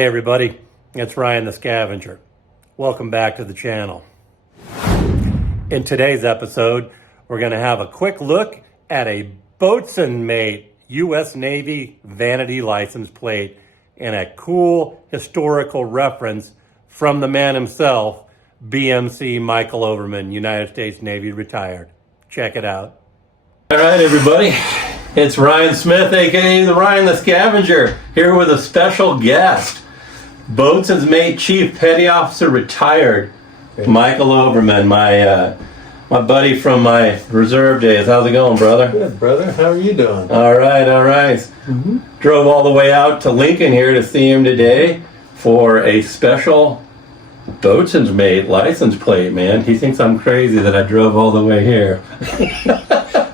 Hey everybody, it's Ryan the Scavenger. Welcome back to the channel. In today's episode, we're going to have a quick look at a BOSNM8 U.S. Navy Vanity license plate and a cool historical reference from the man himself, BMC Michael Overman, United States Navy retired. Check it out. All right, everybody. It's Ryan Smith, aka the Ryan the Scavenger, here with a special guest. BOSNM8 Chief Petty Officer retired, Michael Overman, my buddy from my reserve days. How's it going, brother? Good, brother. How are you doing? All right, all right. Drove all the way out to Lincoln here to see him today for a special BOSNM8 license plate, man. He thinks I'm crazy that I drove all the way here.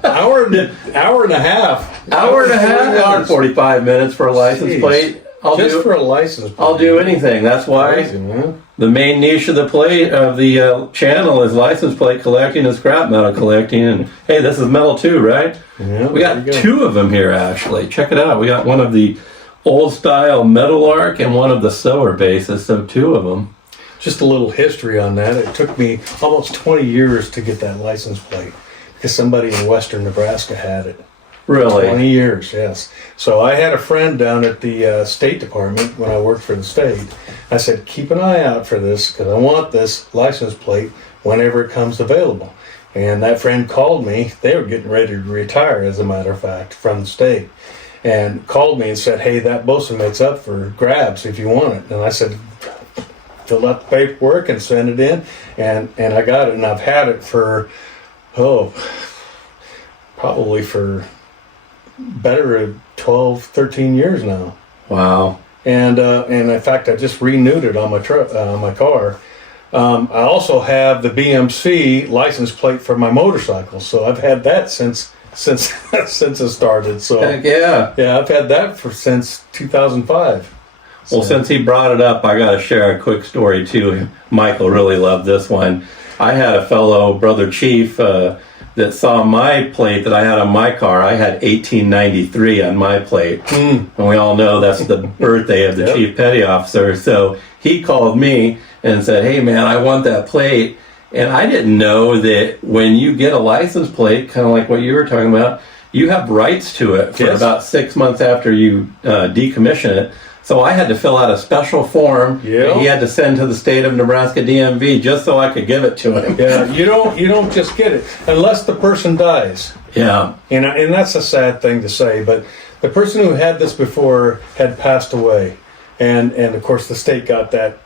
Hour and a half. Hour and 45 minutes for a license plate. For a license plate. I'll do anything. That's why Crazy, man. The main niche of the channel is license plate collecting and scrap metal collecting. And hey, this is metal too, right? Yeah, we got two of them here actually. Check it out. We got one of the old style metal arc and one of the sewer bases. So two of them. Just a little history on that. It took me almost 20 years to get that license plate because somebody in western Nebraska had it. Really? 20 years, yes. So I had a friend down at the State Department when I worked for the state. I said, keep an eye out for this because I want this license plate whenever it comes available. And that friend called me. They were getting ready to retire, as a matter of fact, from the state. And called me and said, hey, that BOSNM8's up for grabs if you want it. And I said, fill out the paperwork and send it in. And I got it. And I've had it for, probably for better 12, 13 years now. Wow. And in fact, I just renewed it on my my car. I also have the BMC license plate for my motorcycle, so I've had that since it started. So heck yeah. Yeah, I've had that since 2005. Well, since he brought it up, I got to share a quick story too. Michael really loved this one. I had a fellow brother chief that saw my plate that I had on my car. I had 1893 on my plate. And we all know that's the birthday of the Chief Petty Officer. So he called me and said, hey man, I want that plate. And I didn't know that when you get a license plate, kind of like what you were talking about, you have rights to it for about 6 months after you decommission it. So I had to fill out a special form that he had to send to the state of Nebraska DMV just so I could give it to him. Yeah, you don't just get it unless the person dies. Yeah. And that's a sad thing to say, but the person who had this before had passed away. And of course the state got that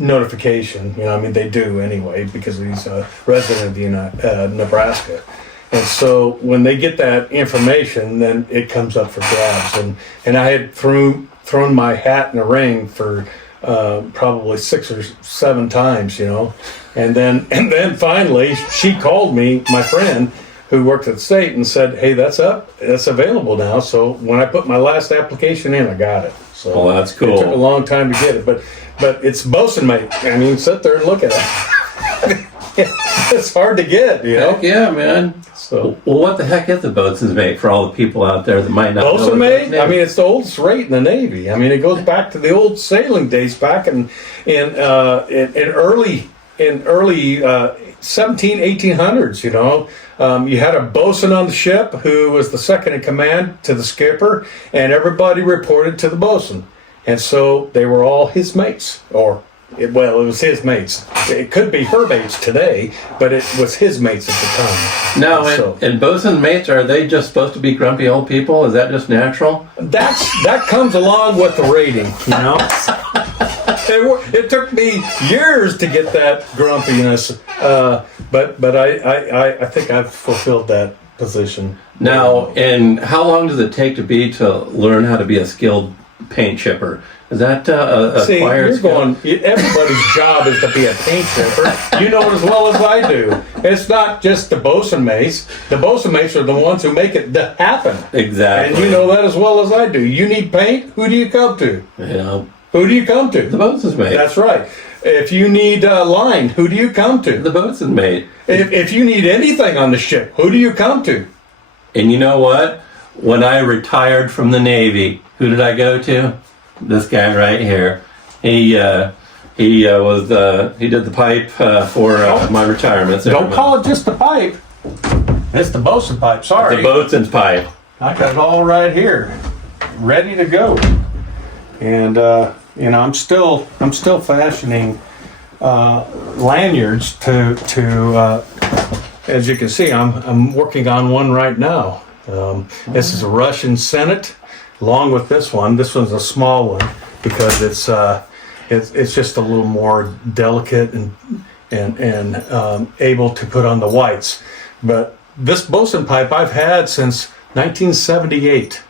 notification. I mean they do anyway because he's a resident of the Nebraska. And so when they get that information, then it comes up for grabs. And I had thrown my hat in the ring for probably 6 or 7 times, and then finally she called me, my friend who worked at the state, and said, hey, that's available now. So when I put my last application in, I got it. So well, that's cool. It took a long time to get it, but it's BOSNM8. I mean, sit there and look at it. It's hard to get, Heck yeah, man. So, well, what the heck is the BOSNM8 for all the people out there that might not know? BOSNM8? I mean, it's the oldest rate in the Navy. I mean, it goes back to the old sailing days back in early 1800s. You had a bosun on the ship who was the second in command to the skipper, and everybody reported to the bosun, and so they were all his mates, it was his mates. It could be her mates today, but it was his mates at the time. Now, and BOSNM8s, are they just supposed to be grumpy old people? Is that just natural? That comes along with the rating, It took me years to get that grumpiness, but I think I've fulfilled that position. Now, and how long does it take to learn how to be a skilled paint chipper? Is that acquired skill? Everybody's job is to be a paint chipper. You know it as well as I do. It's not just the BOSNM8s. The BOSNM8s are the ones who make it happen. Exactly. And you know that as well as I do. You need paint, who do you come to? Yeah. Who do you come to? The BOSNM8. That's right. If you need line, who do you come to? The BOSNM8. If you need anything on the ship, who do you come to? And you know what? When I retired from the Navy, who did I go to? this guy right here. He did the pipe for my retirement. Don't call it just the pipe. It's the bosun pipe. Sorry. The boatswain's pipe. I got it all right here, ready to go. And I'm still fashioning lanyards to as you can see, I'm working on one right now. This is a Russian Senate, along with this one. This one's a small one because it's just a little more delicate and able to put on the whites. But this bosun pipe I've had since 1978.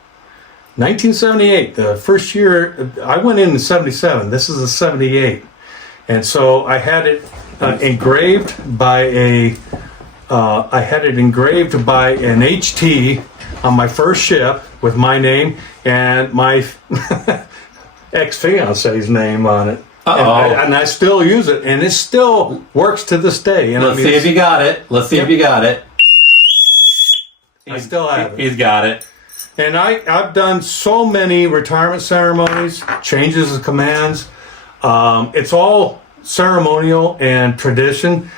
1978, the first year I went in 77. This is a 78, and so I had it engraved by an HT on my first ship with my name and my ex-fiance's name on it. And I still use it, and it still works to this day. And Let's see if you got it. Let's see if you got it. I still have it. He's got it. And I've done so many retirement ceremonies, changes of commands. It's all ceremonial and tradition.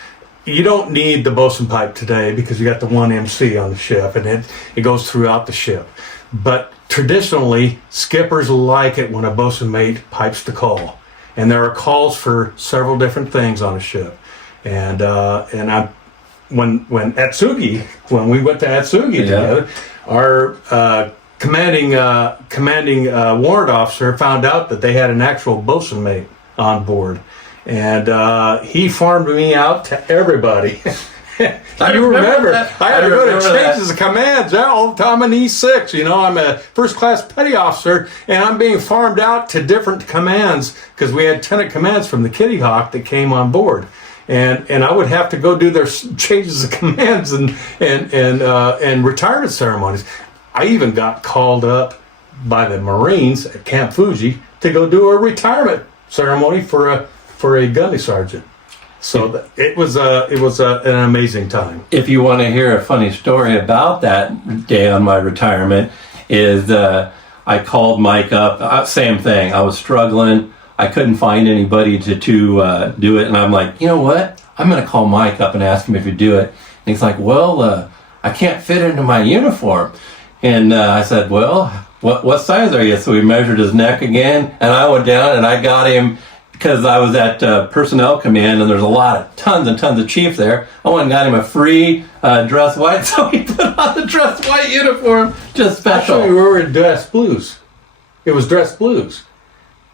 You don't need the bosun pipe today because you got the one MC on the ship, and it goes throughout the ship. But traditionally, skippers like it when a bosun mate pipes the call. And there are calls for several different things on a ship. And when we went to Atsugi together, our commanding warrant officer found out that they had an actual bosun mate on board, and he farmed me out to everybody. I remember I had to go to changes of commands all the time in E6. I'm a first class petty officer, and I'm being farmed out to different commands because we had tenant commands from the Kitty Hawk that came on board. And I would have to go do their changes of commands and retirement ceremonies. I even got called up by the Marines at Camp Fuji to go do a retirement ceremony for a gunny sergeant. So it was an amazing time. If you want to hear a funny story about that day on my retirement, is I called Mike up. Same thing. I was struggling. I couldn't find anybody to do it, and I'm like, you know what? I'm going to call Mike up and ask him if he'd do it. And he's like, well, I can't fit into my uniform. And I said, well, what size are you? So we measured his neck again, and I went down and I got him because I was at personnel command, and there's tons and tons of chief there. I went and got him a free dress white, so he put on the dress white uniform, just special. Actually, we were in dress blues. It was dress blues.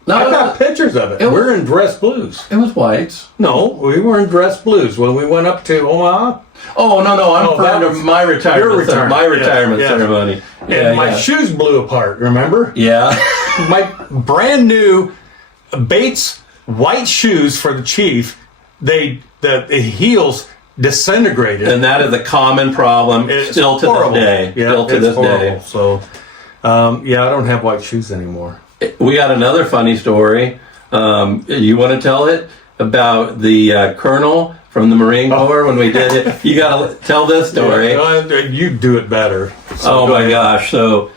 No, I got pictures of it. We're in dress blues. It was whites. No, we were in dress blues when we went up to Omaha. Oh, no, I'm referring to my retirement ceremony. And my shoes blew apart, remember? Yeah. My brand new Bates white shoes for the chief, the heels disintegrated. And that is a common problem still to this day. Yeah, still to this day. So, I don't have white shoes anymore. We got another funny story. You want to tell it about the colonel from the Marine Corps when we did it? You got to tell this story. You do it better. So my gosh. So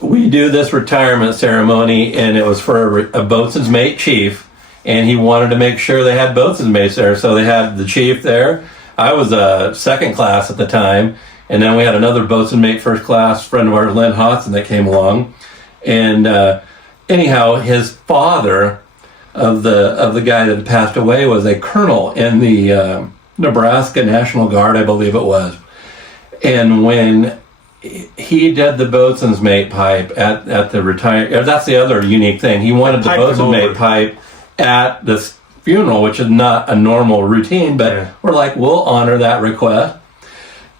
we do this retirement ceremony, and it was for a boatswain's mate chief, and he wanted to make sure they had boatswain's mates there. So they had the chief there. I was a second class at the time, and then we had another boatswain mate first class friend of ours, Len Hodson, that came along. And anyhow, his father of the guy that passed away was a colonel in the Nebraska National Guard, I believe it was. And when he did the boatswain's mate pipe at the retire, that's the other unique thing. He wanted the boatswain's mate pipe at this funeral, which is not a normal routine, but we're like, we'll honor that request.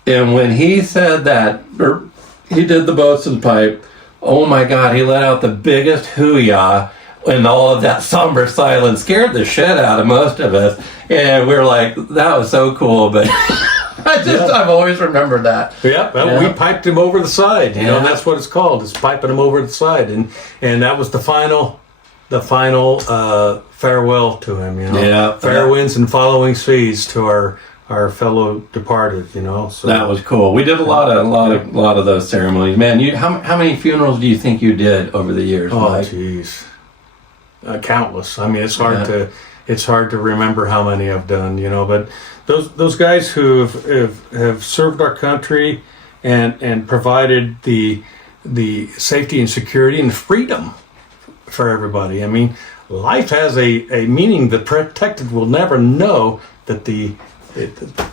And when he said that, or he did the boatswain's pipe, oh my God, he let out the biggest hoo-yah, and all of that somber silence scared the shit out of most of us. And we were like, that was so cool, but I've always remembered that. Yeah, we piped him over the side. You know, that's what it's called. It's piping him over the side, and that was the final farewell to him. You know, fair winds and following seas to our fellow departed. You know, so that was cool. We did a lot of those ceremonies. Man, how many funerals do you think you did over the years? Oh, jeez. countless. I mean, it's hard to remember how many I've done, but those guys who have served our country and provided the safety and security and freedom for everybody. I mean, life has a meaning the protected will never know that the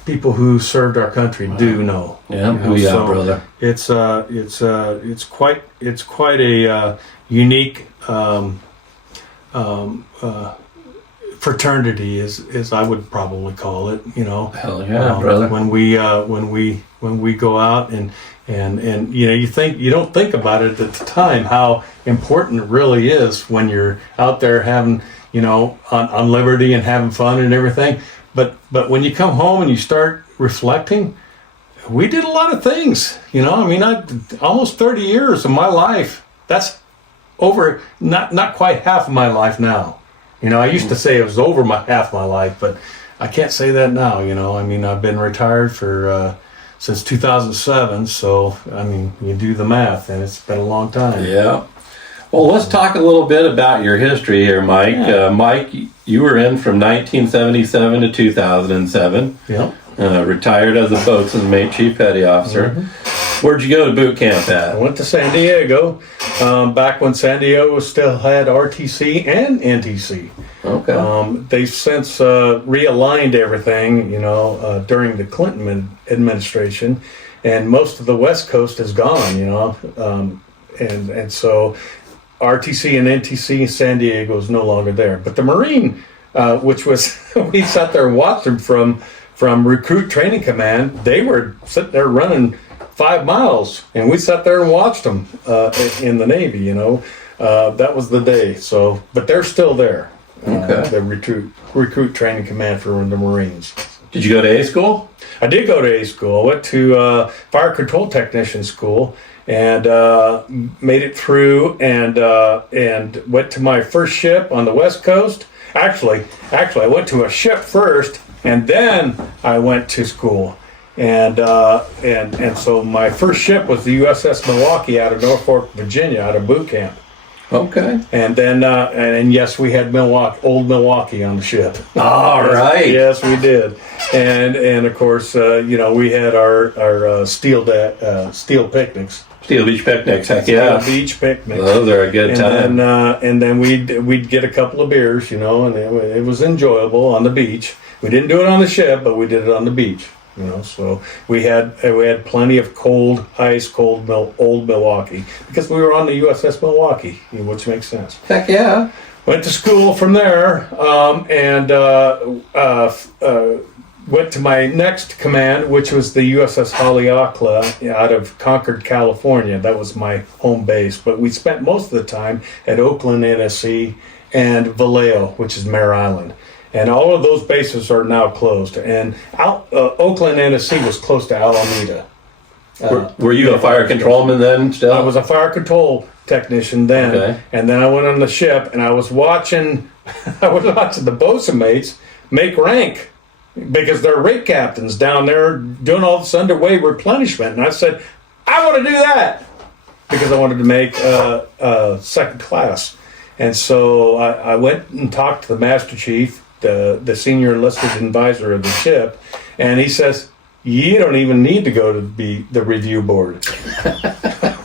people who served our country do know. Yeah, brother. It's quite a unique fraternity, as I would probably call it. Hell yeah, brother. When we go out and you don't think about it at the time how important it really is when you're out there having on liberty and having fun and everything. But when you come home and you start reflecting, we did a lot of things. I almost 30 years of my life. That's over not quite half of my life now. I used to say it was over half my life, but I can't say that now. I've been retired for since 2007, so you do the math, and it's been a long time. Yeah. Well, let's talk a little bit about your history here, Mike. Yeah. Mike, you were in from 1977 to 2007. Yeah. Retired as a BOSNM8 Chief Petty Officer. Mm-hmm. Where'd you go to boot camp at? I went to San Diego, back when San Diego still had RTC and NTC. Okay. They've since realigned everything, during the Clinton administration, and most of the West Coast is gone, and so RTC and NTC San Diego is no longer there. But the Marine, which was we sat there and watched them from Recruit Training Command, they were sitting there running 5 miles, and we sat there and watched them in the Navy. That was the day. So, but they're still there. Okay. The recruit training command for the Marines. Did you go to A school? I did go to A school. I went to fire control technician school and made it through and went to my first ship on the West Coast. Actually, I went to a ship first, and then I went to school. And so my first ship was the USS Milwaukee out of Norfolk, Virginia, out of boot camp. Okay. And then, and yes, we had old Milwaukee on the ship. All right. Yes, we did. And of course, we had our steel picnics. Steel Beach picnics, heck yeah. Steel Beach picnics. Those are a good time. And then we'd get a couple of beers, and it was enjoyable on the beach. We didn't do it on the ship, but we did it on the beach. So we had plenty of old Milwaukee because we were on the USS Milwaukee, which makes sense. Heck yeah. Went to school from there, and went to my next command, which was the USS Haleakala out of Concord, California. That was my home base, but we spent most of the time at Oakland, NSC, and Vallejo, which is Mare Island. And all of those bases are now closed. And Oakland, NSC was close to Alameda. Were you a fire controlman then still? I was a fire control technician then. Okay. And then I went on the ship and I was watching the BOSNM8s make rank because they're rate captains down there doing all this underway replenishment. And I said, I want to do that because I wanted to make second class. And so I went and talked to the Master Chief, the senior enlisted advisor of the ship, and he says, you don't even need to go to the review board.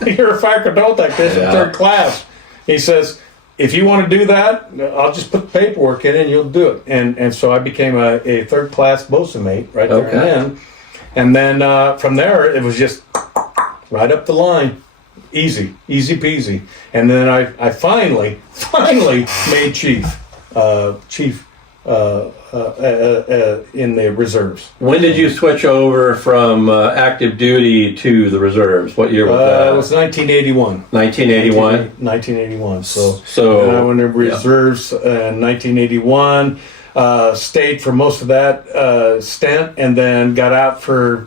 You're a fire control technician, third class. He says, if you want to do that, I'll just put the paperwork in and you'll do it. And so I became a third class BOSNM8 right there and then. From there, it was just right up the line. Easy peasy. And then I finally made chief in the reserves. When did you switch over from active duty to the reserves? What year was that? It was 1981. 1981? 1981. So I went to reserves in 1981, stayed for most of that stint, and then got out for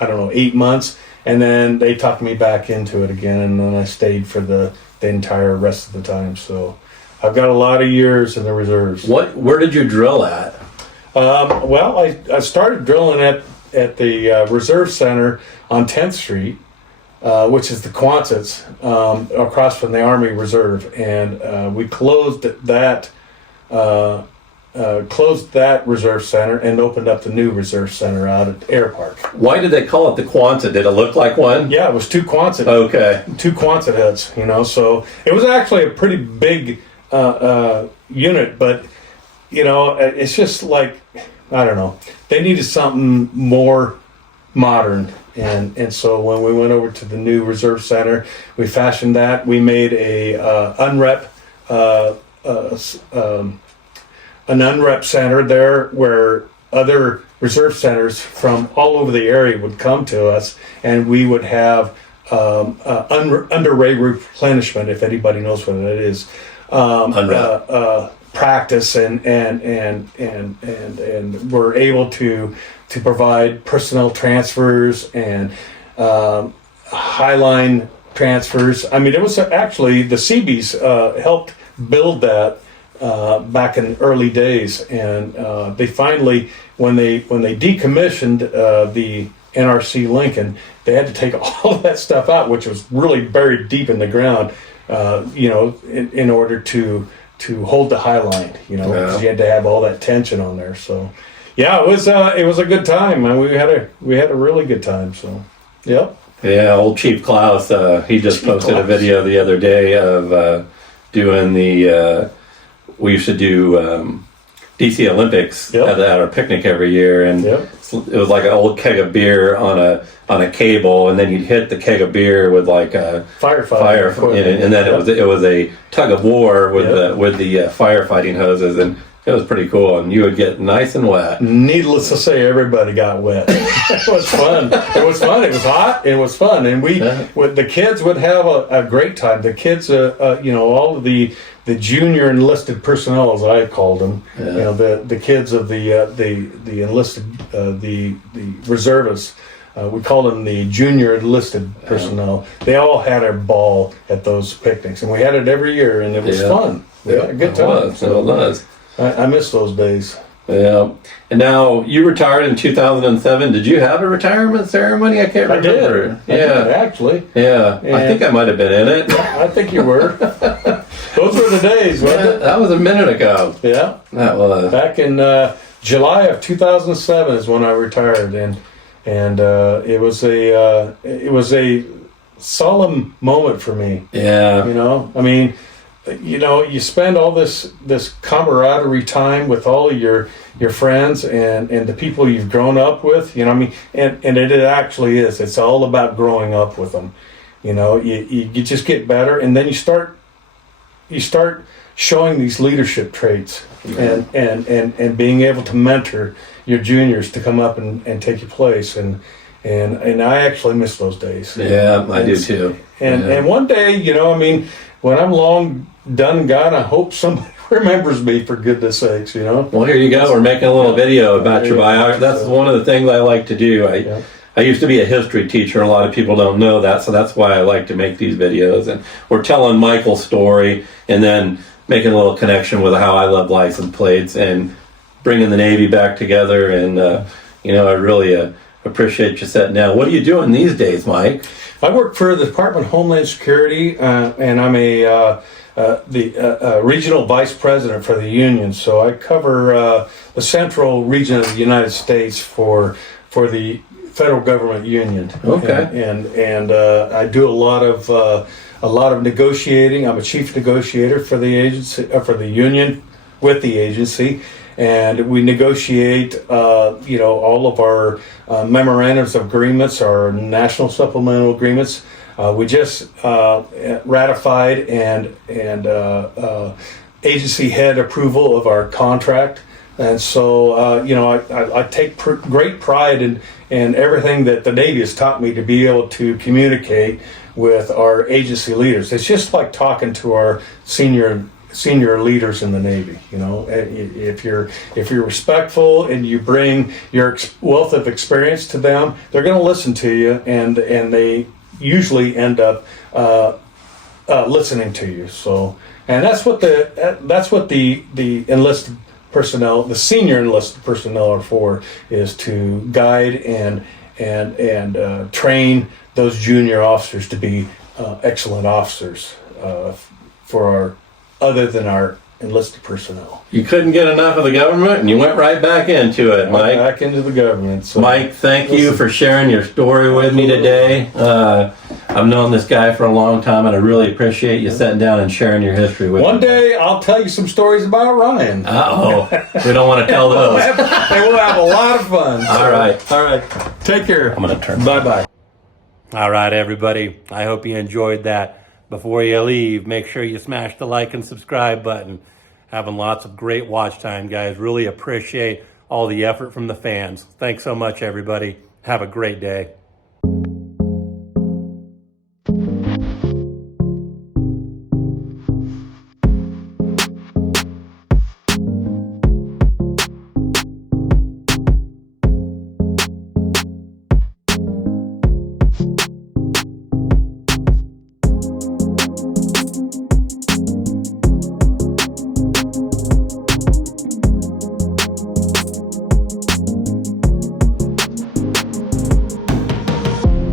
8 months. And then they talked me back into it again, and then I stayed for the entire rest of the time. So I've got a lot of years in the reserves. Where did you drill at? Well, I started drilling at the Reserve Center on 10th Street, which is the Quonsets, across from the Army Reserve, and we closed that reserve center and opened up the new reserve center out at Air Park. Why did they call it the Quonset? Did it look like one? Yeah, it was two Quonset. Okay. Two Quonset heads, you know. So it was actually a pretty big unit, but you know, it's just like, I don't know. They needed something more modern, and so when we went over to the new reserve center, we fashioned that. We made an unrep center there where other reserve centers from all over the area would come to us, and we would have underray replenishment, if anybody knows what that is. Practice and we're able to provide personnel transfers and highline transfers. I mean, it was actually the Seabees helped build that back in early days, and they finally, when they decommissioned the NRC Lincoln, they had to take all of that stuff out, which was really buried deep in the ground, you know, in order to hold the high line, you know, because you had to have all that tension on there. So, yeah, it was a good time, and we had a really good time. So, yep. Yeah, old Chief Klaus, he just posted a video the other day of doing the. We used to do DC Olympics at our picnic every year, and it was like an old keg of beer on a cable, and then you'd hit the keg of beer with like a fire in it, and then it was a tug of war with the firefighting hoses, and it was pretty cool, and you would get nice and wet. Needless to say, everybody got wet. It was fun. It was fun. It was hot. It was fun, and the kids would have a great time. The kids, you know, all of the junior enlisted personnel, as I called them, you know, the kids of the enlisted, the reservists, we called them the junior enlisted personnel. They all had a ball at those picnics, and we had it every year, and it was fun. We had a good time. It was. I miss those days. Yeah. And now you retired in 2007. Did you have a retirement ceremony? I can't remember. I did, actually. Yeah. And I think I might have been in it. I think you were. Those were the days, wasn't it? That was a minute ago. Yeah. That was. Back in July of 2007 is when I retired, and it was a solemn moment for me. Yeah. You know, I mean, you know, you spend all this camaraderie time with all of your friends and the people you've grown up with, you know, I mean, and it actually is. It's all about growing up with them. You know, you just get better, and then you start showing these leadership traits and being able to mentor your juniors to come up and take your place, and I actually miss those days. Yeah, I do too. And one day, you know, I mean, when I'm long done and gone, I hope somebody remembers me, for goodness sakes, you know. Well, here you go. We're making a little video about your biography. That's one of the things I like to do. I used to be a history teacher. A lot of people don't know that, so that's why I like to make these videos. And we're telling Michael's story, and then making a little connection with how I love license plates and bringing the Navy back together. And you know, I really appreciate you setting down. What are you doing these days, Mike? I work for the Department of Homeland Security, and I'm the regional vice president for the union. So I cover the central region of the United States for the federal government union. Okay. And I do a lot of negotiating. I'm a chief negotiator for the agency, for the union, with the agency. And we negotiate, you know, all of our memorandums of agreements, our national supplemental agreements. We just ratified and agency head approval of our contract. And so, you know, I take great pride in everything that the Navy has taught me to be able to communicate with our agency leaders. It's just like talking to our senior leaders in the Navy. You know, if you're respectful and you bring your wealth of experience to them, they're going to listen to you, and they usually end up listening to you. So, and that's what the enlisted personnel, the senior enlisted personnel, are for, is to guide and train those junior officers to be excellent officers other than our enlisted personnel. You couldn't get enough of the government, and you went right back into it, Mike. Back into the government. So Mike, thank you for sharing your story with me today. I've known this guy for a long time, and I really appreciate you sitting down and sharing your history with me. One day I'll tell you some stories about Ryan. Uh-oh. We don't want to tell those. And we'll have a lot of fun. All right. All right. Take care. I'm going to turn. Bye-bye. All right, everybody. I hope you enjoyed that. Before you leave, make sure you smash the like and subscribe button. Having lots of great watch time, guys. Really appreciate all the effort from the fans. Thanks so much, everybody. Have a great day.